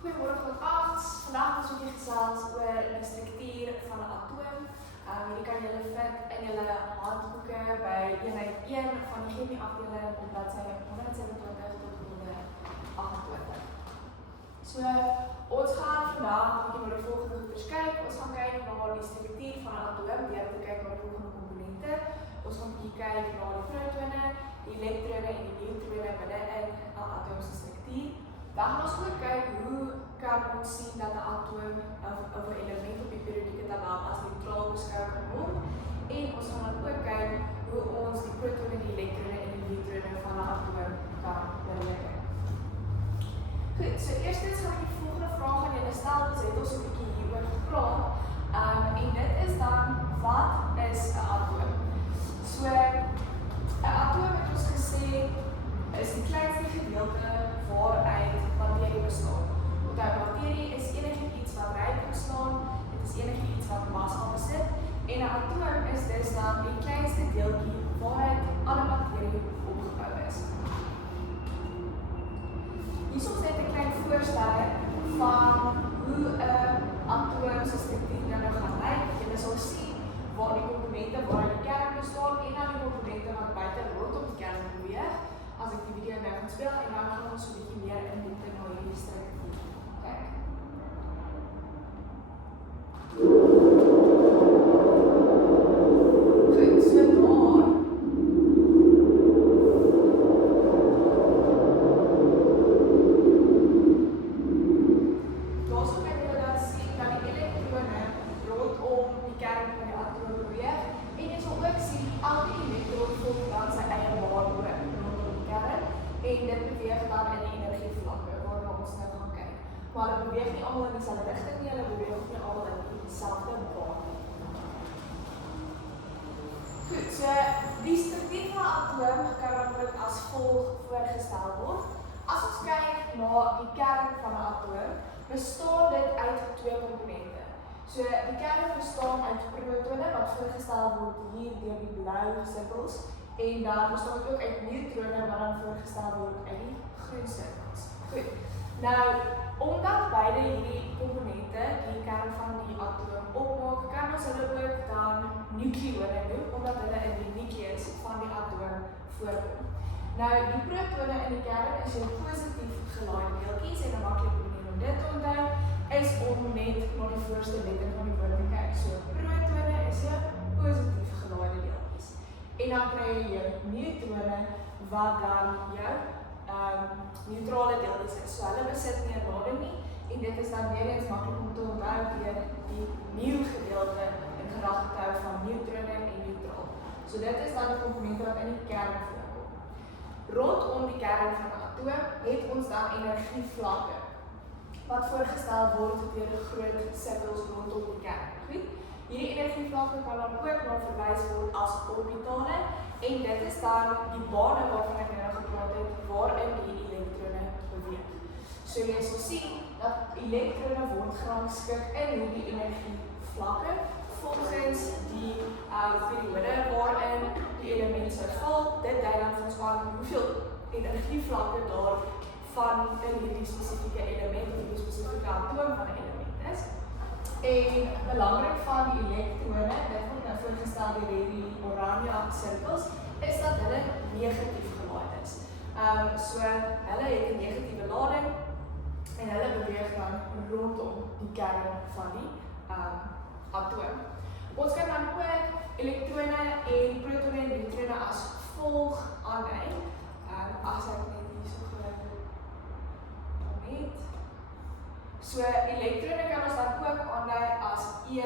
Goeiemôre tot 8. Vandaag ons ook gesels oor die struktuur van 'n atoom. Hierdie kan julle vind in julle handboeke by eenheid 1 van die chemie afdeling op bladsy 127 tot 128. So ons gaan vandag na die volgende goeders kyk. Ons gaan kyk na die struktuur van 'n atoom deur te kyk na die volgende komponente. Ons gaan kyk na die protone, die elektrone en die neutrone binne in 'n atoom se struktuur. Dan gaan ons ook kyk hoe kan ons sien dat 'n atoom of 'n element op die periodieke tabel as neutraal beskou kan word. En ons gaan dan ook kyk hoe ons die protone, die elektrone en die neutrone van 'n atoom kan bereken. Goed, so eerstens gaan ek die volgende vraag aan julle stel. Ons het ons 'n bietjie hieroor gepraat. En dit is dan, wat is 'n atoom? So 'n atoom het ons gesê is die kleinste gedeelte waaruit materie bestaan. Onthou, materie is enigiets wat ryk bestaan, dit is enigiets wat massa besit, en 'n atoom is dus dan die kleinste deeltjie waaruit alle materie opgebou is. Hier is net 'n klein voorstelling van hoe 'n atoom se struktuur nou gaan lyk. Jy sal sien waar die komponente waaruit die kern bestaan en dan die komponente wat buite rondom die kern beweeg. As ek die video nou gaan speel en dan gaan ons so 'n bietjie meer in diepte na hierdie struktuur kyk. Goed, so daarso kan jy dan sien dat die elektrone rondom die kern van die atoom beweeg en jy sal ook sien elke elektron volg dan sy eie baan ook. En dit beweeg dan in die energievlakke waarna ons nou gaan kyk. Maar hulle beweeg nie almal in dieselfde rigting nie, hulle beweeg ook nie almal in dieselfde baan nie. Goed, so die struktuur van 'n atoom kan dan as volg voorgestel word. As ons kyk na die kern van 'n atoom, bestaan dit uit twee komponente. So die kern bestaan uit protone wat voorgestel word hier deur die blou sirkels. En dan bestaan dit ook uit neutrone wat dan voorgestel word uit die groen sirkels. Goed. Nou, omdat beide hierdie komponente die kern van die atoom opmaak, kan ons hulle ook dan nukleone noem, omdat hulle in die nukleus van die atoom voorkom. Nou, die protone in die kern is jou positief gelaaide deeltjies en 'n maklike manier om dit te onthou is om net na die voorste letter van die woord te kyk. So, protone is jou positief gelaaide deeltjies. En dan kry jy jou neutrone wat dan jou neutrale deeltjies is. So hulle besit nie 'n lading nie en dit is dan weer eens maklik om te onthou deur die nieuw gedeelte in gedagte te hou van neutrone en neutraal. So dit is dan die komponente wat in die kern voorkom. Rondom die kern van 'n atoom het ons dan energievlakke wat voorgestel word deur die groot sirkels rondom die kern. Goed? Hierdie energievlakke kan dan ook na verwys word as orbitale en dit is dan die bane waarvan ek nou gepraat het waarin die elektrone beweeg. So jy sal sien dat elektrone word gerangskik in hierdie energievlakke volgens die periode waarin die element sou val. Dit dui dan vir ons aan hoeveel energievlakke daar van hierdie spesifieke element of hierdie spesifieke atoom van 'n element is. En belangrik van die elektrone, dit word nou voorgestel deur hierdie oranje sirkels, is dat hulle negatief gelaaid is. So hulle het 'n negatiewe lading en hulle beweeg dan rondom die kern van die atoom. Ons kan dan ook elektrone en protone en neutrone as volg aandui. As ek net hier so gelyk het. So elektrone kan ons dan ook aandui as E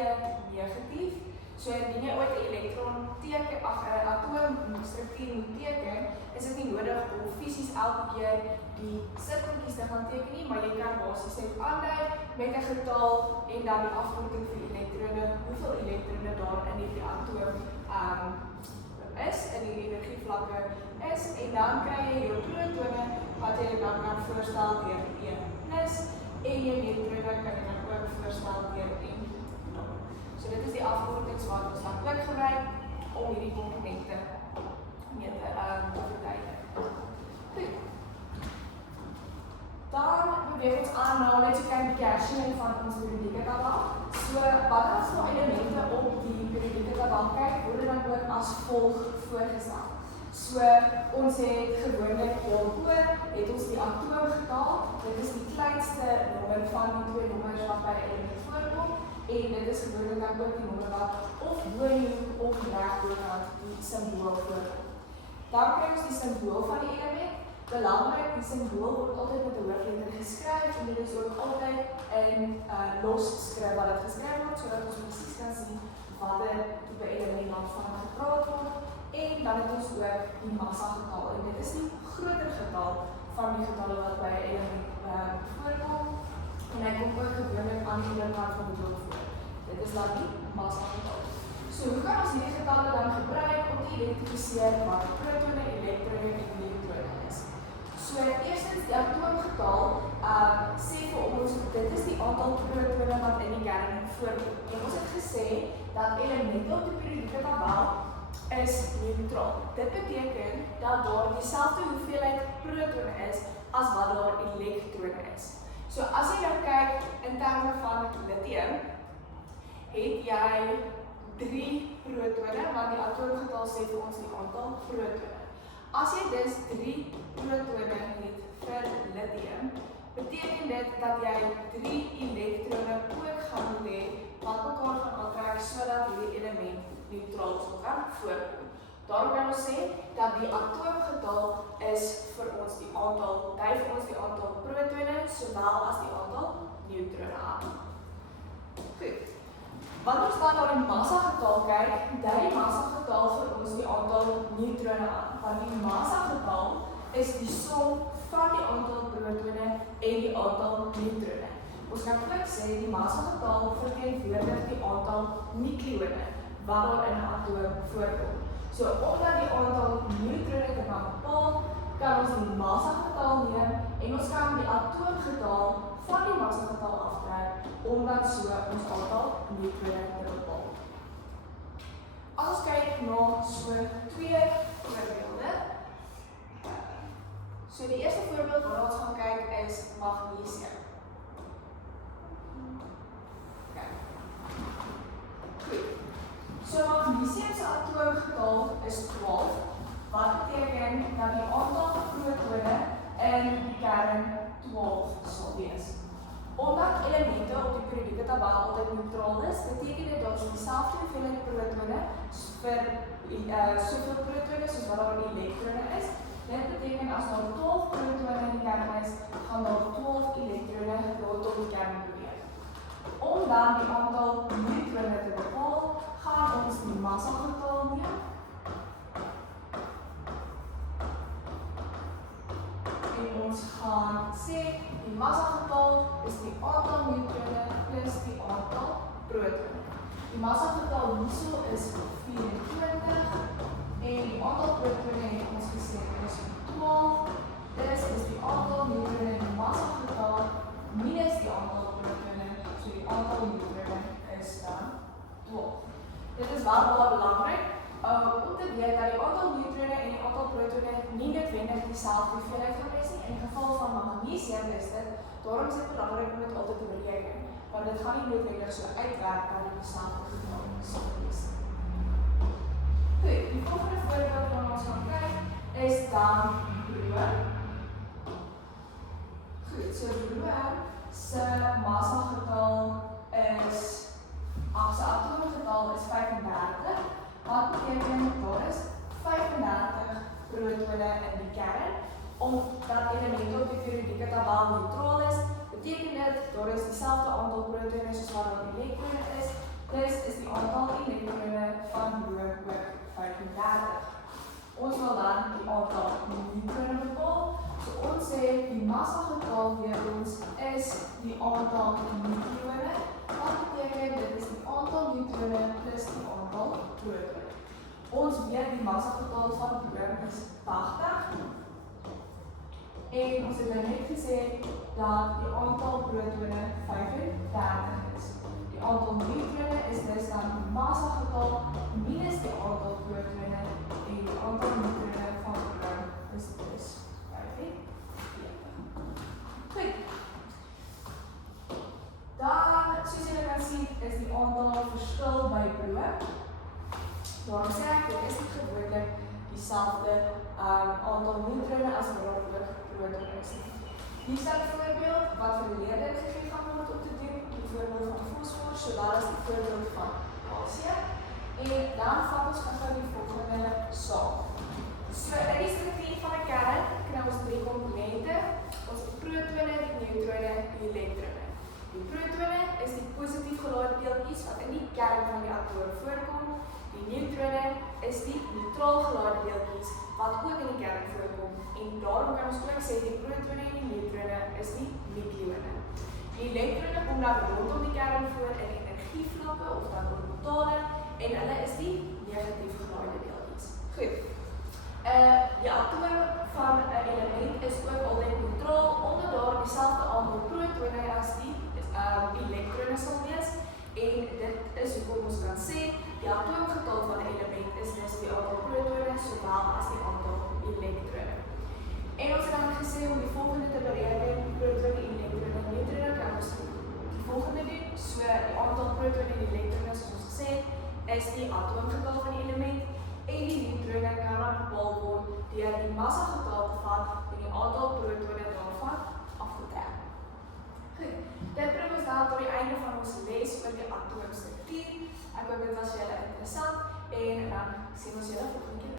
negatief. So indien jy ooit 'n elektron teken, 'n atoomstruktuur moet teken, is dit nie nodig om fisies elke keer die sirkeltjies te gaan teken nie, maar jy kan basies net aandui met 'n getal en dan die afkorting vir elektrone, hoeveel elektrone daar in die atoom is, in die energievlakke is, en dan kry jy jou protone wat jy dan kan voorstel deur E+, en jou neutrone kan jy dan ook voorstel deur N. So dit is die afkortings wat ons dan ook gebruik om hierdie komponente mee te verduidelik. Goed. Dan beweeg ons aan nou net so kyk die hersiening van ons periodieke tabel. So wat as nou elemente op die periodieke tabel kyk, word dit dan ook as volg voorgestel. So ons het gewoonlik hierbo het ons die atoomgetal. Dit is die kleinste nommer van die twee nommers wat by 'n element voorkom en dit is gewoonlik dan ook die nommer wat of bo die hoek of regbokant die simbool voorkom. Dan kry ons die simbool van die element. Belangrik, die simbool word altyd met 'n hoofletter geskryf en dit is ook altyd in los skrif wat dit geskryf word sodat ons presies kan sien watter tipe element daarvan gepraat word. En dan het ons ook die massa getal en dit is die groter getal van die getalle wat by 'n element voorkom en hy kom ook gewoonlik aan die onderkant van die boek voor. Dit is dan die massa getal. So hoe kan ons hierdie getalle dan gebruik om te identifiseer wat protone, elektrone en neutrone is? So eerstens die atoomgetal sê vir ons dit is die aantal protone wat in die kern voorkom. En ons het gesê dat elemente op die periodieke tabel is neutraal. Dit beteken dat daar dieselfde hoeveelheid protone is as wat daar elektrone is. So as jy nou kyk in terme van lithium, het jy 3 protone, want die atoomgetal sê vir ons die aantal protone. As jy dus 3 protone het vir lithium, beteken dit dat jy 3 elektrone ook gaan moet hê wat mekaar gaan aantrek sodat hierdie element neutraal sal kan voorkom. Daarom kan ons sê dat die atoomgetal is vir ons die aantal, dui vir ons die aantal protone sowel as die aantal neutrone aan. Goed. Wanneer ons dan na die massagetal kyk, dui die massagetal vir ons die aantal neutrone aan, want die massagetal is die som van die aantal protone en die aantal neutrone. Ons kan ook sê die massagetal verteenwoordig die aantal nukleone wat daar in 'n atoom voorkom. So omdat die aantal neutrone te kan bepaal, kan ons die massagetal neem en ons kan die atoomgetal van die massagetal aftrek om dan so ons aantal neutrone te bepaal. As ons kyk na so 2 voorbeelde. So die eerste voorbeeld waar ons gaan kyk is magnesium. Goed. So magnesium se atoomgetal is 12, wat beteken dat die aantal protone in die kern 12 sal wees. Omdat elemente op die periodieke tabel altyd neutraal is, beteken dit dat ons dieselfde hoeveelheid protone vir soveel protone soos wat daar elektrone is. Dit beteken as daar 12 protone in die kern is, gaan daar 12 elektrone rondom die kern beweeg. Om dan die aantal neutrone te bepaal, gaan ons die massagetal neem. En ons gaan sê die massagetal is die aantal neutrone plus die aantal protone. Die massagetal hierso is 24 en die aantal protone het ons gesê is 12. Dis is die aantal neutrone in die massagetal minus die aantal protone. So die aantal neutrone is dan 12. Dit is wel baie belangrik om te weet dat die aantal neutrone en die aantal protone nie noodwendig dieselfde hoeveelheid gaan wees nie. In die geval van magnesium is dit, daarom is dit belangrik om dit altyd te bereken, want dit gaan nie noodwendig so uitwerk dat dit dieselfde getal sal wees. Goed, die volgende voorbeeld wat ons gaan kyk is dan broom. Goed, so broom se massagetal is sy atoomgetal is 35, wat beteken daar is 35 protone in die kern. Omdat elemente op die periodieke tabel neutraal is, beteken dit daar is dieselfde aantal protone soos wat daar elektrone is. Dus is die aantal elektrone van broom ook 35. Ons wil dan die aantal neutrone bepaal. So ons sê die massagetal weer ons is die aantal nukleone. Wat beteken dit is die aantal neutrone plus die aantal protone. Ons weet die massagetal van broom is 80. En ons het net gesê dat die aantal protone 35 is. Die aantal neutrone is dus dan die massagetal minus die aantal protone en die aantal neutrone van broom is dus 45. Goed, Daarom sê ek, dit is nie gewoonlik dieselfde aantal neutrone as wat protone is nie. Hier staan 'n voorbeeld wat vir leerders gegee gaan word om te doen, die voorbeeld van fosfor, sowel as die voorbeeld van kalsium. En dan vat ons gou die volgende saam. So in die struktuur van 'n kern kry ons 3 komponente. Ons het protone, die neutrone en die elektrone. Die protone is die positief gelaade deeltjies wat in die kern van die atoom voorkom. Die neutrone is die neutraal gelaade deeltjies wat ook in die kern voorkom. En daarom kan ons ook sê die protone en die neutrone is die nukleone. Die elektrone kom dan rondom die kern voor in energievlakke of dan orbitale en hulle is die negatief gelaade deeltjies. Goed. Die atoom van 'n element is ook altyd neutraal omdat daar dieselfde aantal protone as die elektrone sal wees. En dit is hoekom ons kan sê die atoomgetal van 'n element is dus die aantal protone sowel as die aantal elektrone. En ons het dan gesê om die volgende te bereken, protone, elektrone en neutrone, kan ons die volgende doen. So die aantal protone en elektrone, soos ons gesê het, is die atoomgetal van die element en die neutrone kan dan bepaal word deur die massagetal te vat en die aantal protone